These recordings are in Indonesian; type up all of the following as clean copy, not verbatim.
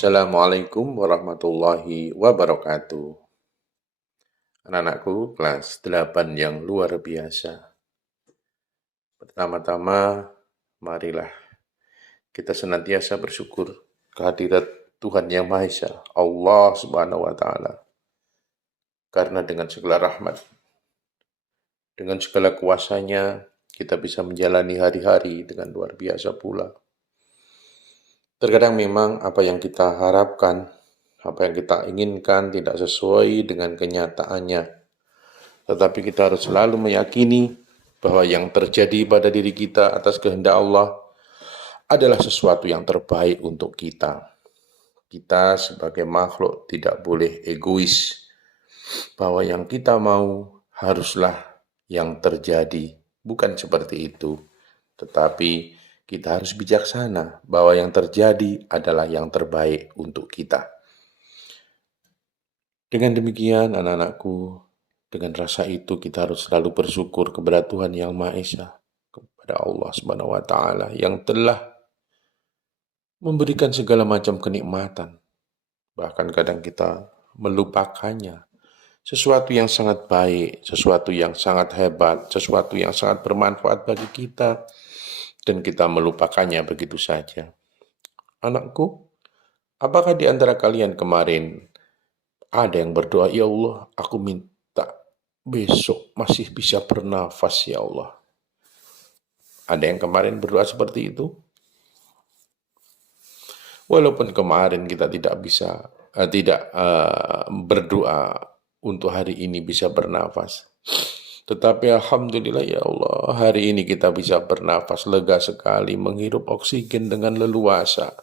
Assalamualaikum warahmatullahi wabarakatuh. Anak-anakku kelas 8 yang luar biasa. Pertama-tama, marilah kita senantiasa bersyukur kehadirat Tuhan Yang Maha Esa, Allah Subhanahu wa Ta'ala. Karena dengan segala rahmat, dengan segala kuasanya, kita bisa menjalani hari-hari dengan luar biasa pula. Terkadang memang apa yang kita harapkan, apa yang kita inginkan tidak sesuai dengan kenyataannya. Tetapi kita harus selalu meyakini bahwa yang terjadi pada diri kita atas kehendak Allah adalah sesuatu yang terbaik untuk kita. Kita sebagai makhluk tidak boleh egois, bahwa yang kita mau haruslah yang terjadi. Bukan seperti itu. Tetapi kita harus bijaksana bahwa yang terjadi adalah yang terbaik untuk kita. Dengan demikian, anak-anakku, dengan rasa itu kita harus selalu bersyukur kepada Tuhan Yang Maha Esa, kepada Allah Subhanahu wa Ta'ala yang telah memberikan segala macam kenikmatan. Bahkan kadang kita melupakannya. Sesuatu yang sangat baik, sesuatu yang sangat hebat, sesuatu yang sangat bermanfaat bagi kita, dan kita melupakannya begitu saja. Anakku, apakah di antara kalian kemarin ada yang berdoa, "Ya Allah, aku minta besok masih bisa bernafas, ya Allah"? Ada yang kemarin berdoa seperti itu? Walaupun kemarin kita tidak bisa, berdoa untuk hari ini bisa bernafas. Tetapi Alhamdulillah ya Allah, hari ini kita bisa bernafas lega sekali, menghirup oksigen dengan leluasa.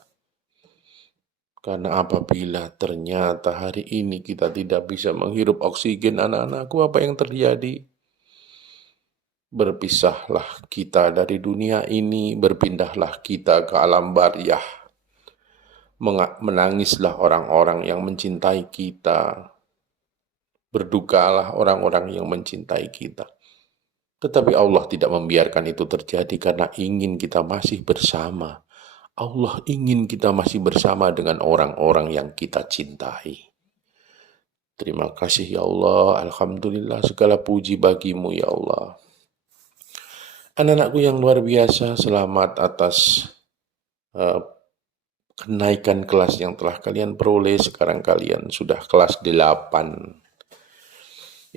Karena apabila ternyata hari ini kita tidak bisa menghirup oksigen, anak-anakku, apa yang terjadi? Berpisahlah kita dari dunia ini, berpindahlah kita ke alam barzah. Menangislah orang-orang yang mencintai kita. Berdukalah orang-orang yang mencintai kita. Tetapi Allah tidak membiarkan itu terjadi karena ingin kita masih bersama. Allah ingin kita masih bersama dengan orang-orang yang kita cintai. Terima kasih ya Allah, Alhamdulillah, segala puji bagimu ya Allah. Anak-anakku yang luar biasa, selamat atas kenaikan kelas yang telah kalian peroleh. Sekarang kalian sudah kelas 8.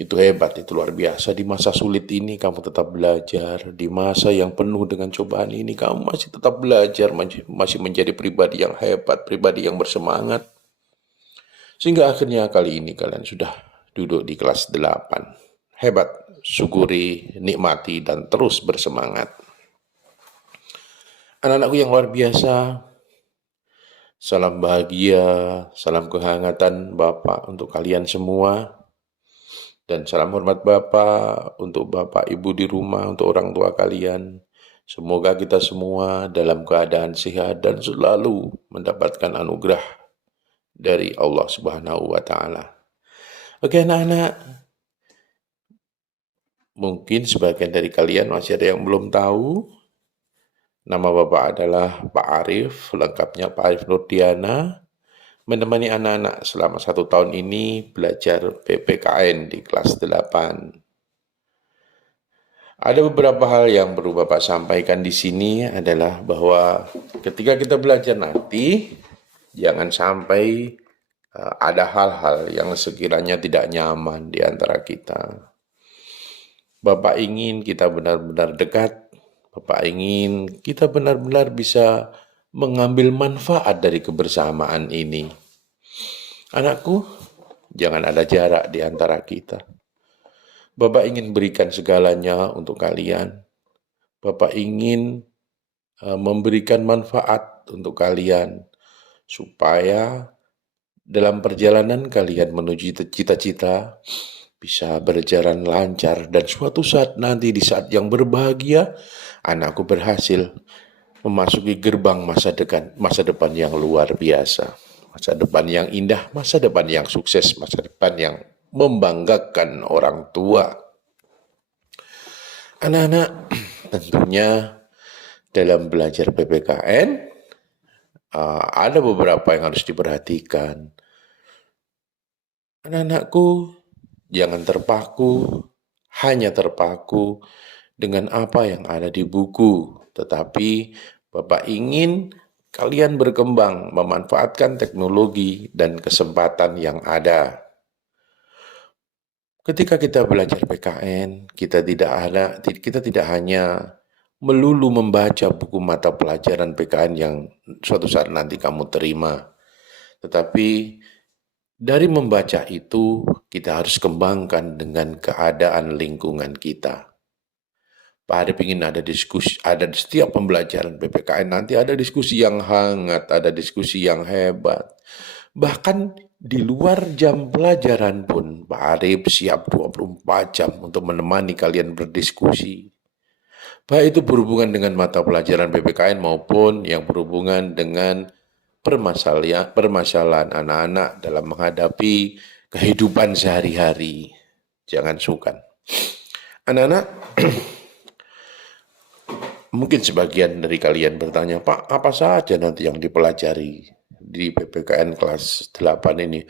Itu hebat, itu luar biasa. Di masa sulit ini kamu tetap belajar. Di masa yang penuh dengan cobaan ini kamu masih tetap belajar, masih menjadi pribadi yang hebat, pribadi yang bersemangat. Sehingga akhirnya kali ini kalian sudah duduk di kelas 8. Hebat, syukuri, nikmati, dan terus bersemangat. Anak-anakku yang luar biasa, salam bahagia, salam kehangatan Bapak untuk kalian semua. Dan salam hormat Bapak untuk Bapak Ibu di rumah, untuk orang tua kalian. Semoga kita semua dalam keadaan sehat dan selalu mendapatkan anugerah dari Allah Subhanahu wa Ta'ala. Oke anak-anak, mungkin sebagian dari kalian masih ada yang belum tahu. Nama Bapak adalah Pak Arif, lengkapnya Pak Arif Nurdiana. Menemani anak-anak selama 1 tahun ini belajar PPKN di kelas 8. Ada beberapa hal yang perlu Bapak sampaikan di sini adalah bahwa ketika kita belajar nanti, jangan sampai ada hal-hal yang sekiranya tidak nyaman di antara kita. Bapak ingin kita benar-benar dekat. Bapak ingin kita benar-benar bisa mengambil manfaat dari kebersamaan ini. Anakku, jangan ada jarak di antara kita. Bapak ingin berikan segalanya untuk kalian. Bapak ingin memberikan manfaat untuk kalian, supaya dalam perjalanan kalian menuju cita-cita bisa berjalan lancar. Dan suatu saat nanti, di saat yang berbahagia, anakku berhasil memasuki gerbang masa depan yang luar biasa, masa depan yang indah, masa depan yang sukses, masa depan yang membanggakan orang tua. Anak-anak, tentunya dalam belajar PPKN, ada beberapa yang harus diperhatikan. Anak-anakku, jangan hanya terpaku dengan apa yang ada di buku, tetapi Bapak ingin kalian berkembang, memanfaatkan teknologi dan kesempatan yang ada. Ketika kita belajar PKN, kita tidak hanya melulu membaca buku mata pelajaran PKN yang suatu saat nanti kamu terima, tetapi dari membaca itu kita harus kembangkan dengan keadaan lingkungan kita. Pak Arif ingin ada diskusi, ada di setiap pembelajaran PPKN nanti ada diskusi yang hangat, ada diskusi yang hebat. Bahkan di luar jam pelajaran pun Pak Arif siap 24 jam untuk menemani kalian berdiskusi. Baik itu berhubungan dengan mata pelajaran PPKN maupun yang berhubungan dengan permasalahan anak-anak dalam menghadapi kehidupan sehari-hari. Jangan sungkan. Anak-anak, mungkin sebagian dari kalian bertanya, Pak, apa saja nanti yang dipelajari di PPKN kelas 8 ini?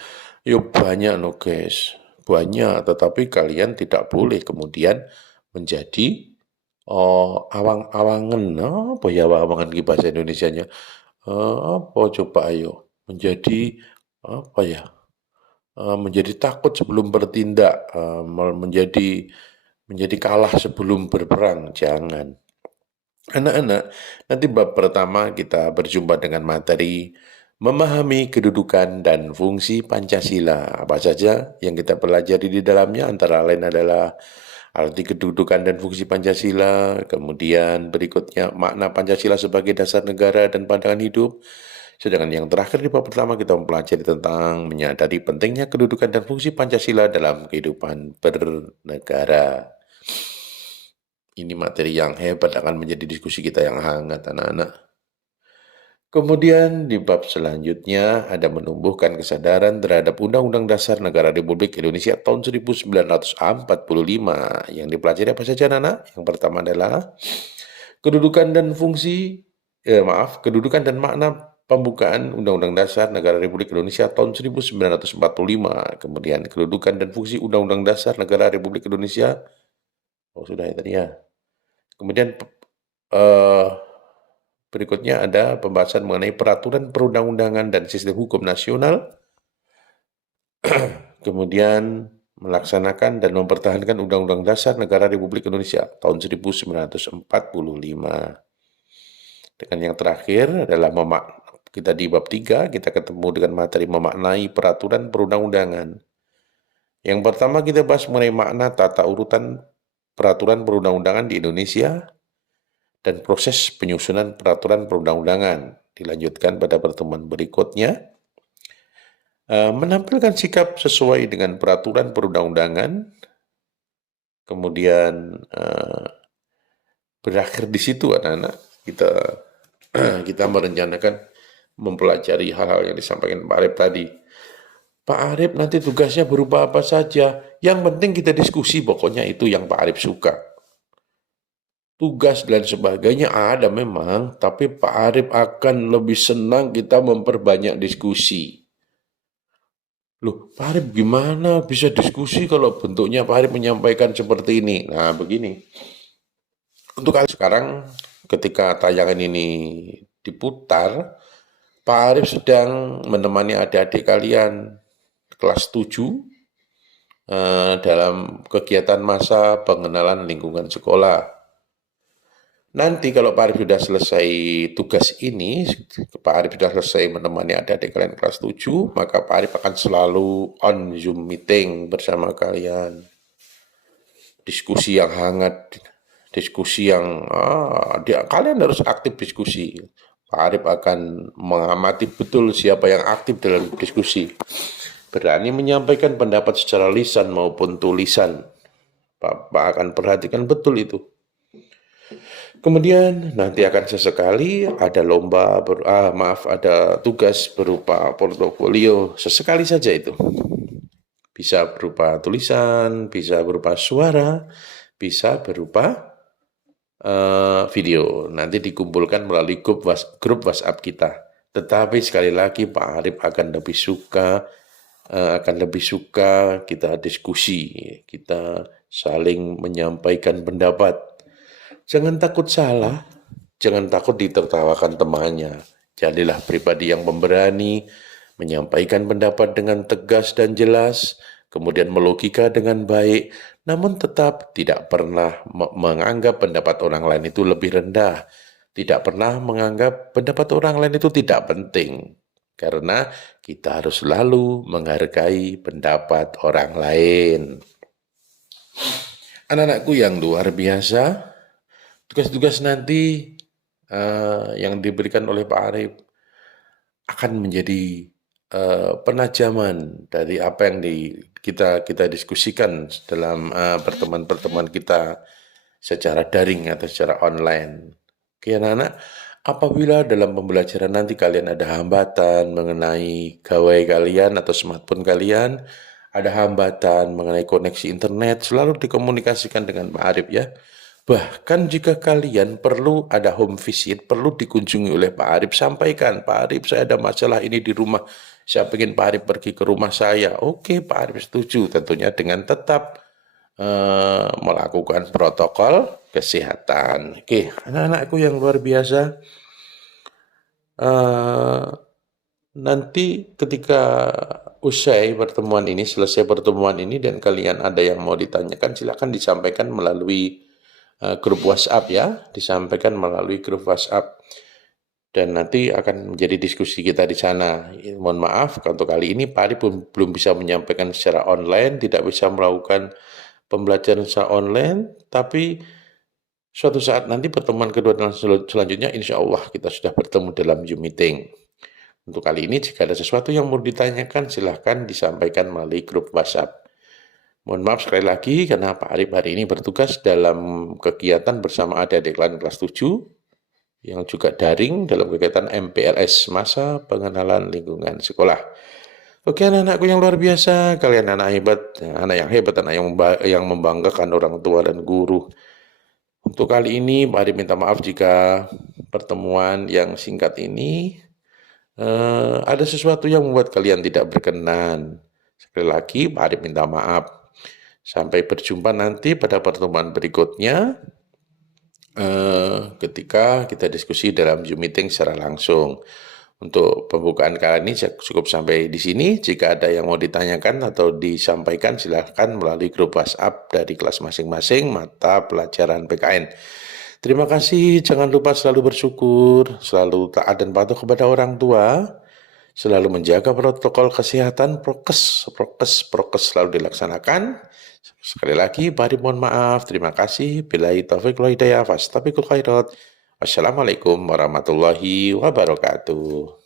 Yo banyak no guys, banyak, tetapi kalian tidak boleh kemudian menjadi awang-awangan, apa ya awang-awangan di bahasa Indonesianya? Apa coba ayo? Menjadi apa ya? Menjadi takut sebelum bertindak, menjadi kalah sebelum berperang, jangan. Anak-anak, nanti bab pertama kita berjumpa dengan materi memahami kedudukan dan fungsi Pancasila. Apa saja yang kita pelajari di dalamnya antara lain adalah arti kedudukan dan fungsi Pancasila, kemudian berikutnya makna Pancasila sebagai dasar negara dan pandangan hidup. Sedangkan yang terakhir di bab pertama kita mempelajari tentang menyadari pentingnya kedudukan dan fungsi Pancasila dalam kehidupan bernegara. Ini materi yang hebat, akan menjadi diskusi kita yang hangat, anak-anak. Kemudian di bab selanjutnya ada menumbuhkan kesadaran terhadap Undang-Undang Dasar Negara Republik Indonesia tahun 1945 yang dipelajari apa saja, anak-anak? Yang pertama adalah kedudukan dan makna pembukaan Undang-Undang Dasar Negara Republik Indonesia tahun 1945. Kemudian kedudukan dan fungsi Undang-Undang Dasar Negara Republik Indonesia. Sudah ya tadi ya. Kemudian berikutnya ada pembahasan mengenai peraturan perundang-undangan dan sistem hukum nasional. Kemudian melaksanakan dan mempertahankan Undang-Undang Dasar Negara Republik Indonesia tahun 1945. Dengan yang terakhir adalah kita di bab 3, kita ketemu dengan materi memaknai peraturan perundang-undangan. Yang pertama kita bahas mengenai makna tata urutan peraturan perundang-undangan di Indonesia dan proses penyusunan peraturan perundang-undangan. Dilanjutkan pada pertemuan berikutnya, menampilkan sikap sesuai dengan peraturan perundang-undangan, kemudian berakhir di situ anak-anak, kita merencanakan mempelajari hal-hal yang disampaikan Pak Arif tadi. Pak Arif nanti tugasnya berupa apa saja, yang penting kita diskusi, pokoknya itu yang Pak Arif suka. Tugas dan sebagainya ada memang, tapi Pak Arif akan lebih senang kita memperbanyak diskusi. Loh, Pak Arif gimana bisa diskusi kalau bentuknya Pak Arif menyampaikan seperti ini? Nah, begini. Untuk sekarang, ketika tayangan ini diputar, Pak Arif sedang menemani adik-adik kalian kelas 7 dalam kegiatan masa pengenalan lingkungan sekolah. Nanti kalau Pak Arif sudah selesai tugas ini, Pak Arif sudah selesai menemani adik-adik kalian kelas 7, maka Pak Arif akan selalu on Zoom meeting bersama kalian. Diskusi yang hangat, diskusi yang kalian harus aktif diskusi. Pak Arif akan mengamati betul siapa yang aktif dalam diskusi. Berani menyampaikan pendapat secara lisan maupun tulisan. Pak akan perhatikan betul itu. Kemudian nanti akan sesekali ada ada tugas berupa portofolio, sesekali saja itu. Bisa berupa tulisan, bisa berupa suara, bisa berupa video. Nanti dikumpulkan melalui grup WhatsApp kita. Tetapi sekali lagi Pak Arif akan lebih suka kita diskusi, kita saling menyampaikan pendapat. Jangan takut salah, jangan takut ditertawakan temannya. Jadilah pribadi yang pemberani, menyampaikan pendapat dengan tegas dan jelas, kemudian melogika dengan baik, namun tetap tidak pernah menganggap pendapat orang lain itu lebih rendah, tidak pernah menganggap pendapat orang lain itu tidak penting. Karena kita harus selalu menghargai pendapat orang lain. Anak-anakku yang luar biasa, tugas-tugas nanti yang diberikan oleh Pak Arif akan menjadi penajaman dari apa yang kita diskusikan dalam pertemuan-pertemuan kita secara daring atau secara online. Oke anak-anak, apabila dalam pembelajaran nanti kalian ada hambatan mengenai gawai kalian atau smartphone kalian, ada hambatan mengenai koneksi internet, selalu dikomunikasikan dengan Pak Arif ya. Bahkan jika kalian perlu ada home visit, perlu dikunjungi oleh Pak Arif, sampaikan, Pak Arif saya ada masalah ini di rumah, saya ingin Pak Arif pergi ke rumah saya. Oke, Pak Arif setuju, tentunya dengan tetap melakukan protokol kesehatan. Oke, anak-anakku yang luar biasa, nanti ketika selesai pertemuan ini dan kalian ada yang mau ditanyakan, silakan disampaikan melalui grup WhatsApp ya, disampaikan melalui grup WhatsApp. Dan nanti akan menjadi diskusi kita di sana. Mohon maaf, untuk kali ini Pak Arif belum bisa menyampaikan secara online, tidak bisa melakukan pembelajaran secara online, tapi suatu saat nanti pertemuan kedua dan selanjutnya insya Allah kita sudah bertemu dalam Zoom meeting. Untuk kali ini jika ada sesuatu yang mau ditanyakan silahkan disampaikan melalui grup WhatsApp. Mohon maaf sekali lagi karena Pak Arif hari ini bertugas dalam kegiatan bersama adik-adik kelas 7 yang juga daring dalam kegiatan MPLS, Masa Pengenalan Lingkungan Sekolah. Oke anak-anakku yang luar biasa, kalian anak hebat, anak yang membanggakan orang tua dan guru. Untuk kali ini Pak Arif minta maaf jika pertemuan yang singkat ini ada sesuatu yang membuat kalian tidak berkenan. Sekali lagi Pak Arif minta maaf. Sampai berjumpa nanti pada pertemuan berikutnya ketika kita diskusi dalam Zoom meeting secara langsung. Untuk pembukaan kali ini cukup sampai di sini. Jika ada yang mau ditanyakan atau disampaikan silahkan melalui grup WhatsApp dari kelas masing-masing mata pelajaran PKN. Terima kasih, jangan lupa selalu bersyukur, selalu taat dan patuh kepada orang tua, selalu menjaga protokol kesehatan, prokes selalu dilaksanakan. Sekali lagi, Pak Arif mohon maaf, terima kasih. Billahi taufiq wal hidayah, fastabiqul khairat. Wassalamualaikum warahmatullahi wabarakatuh.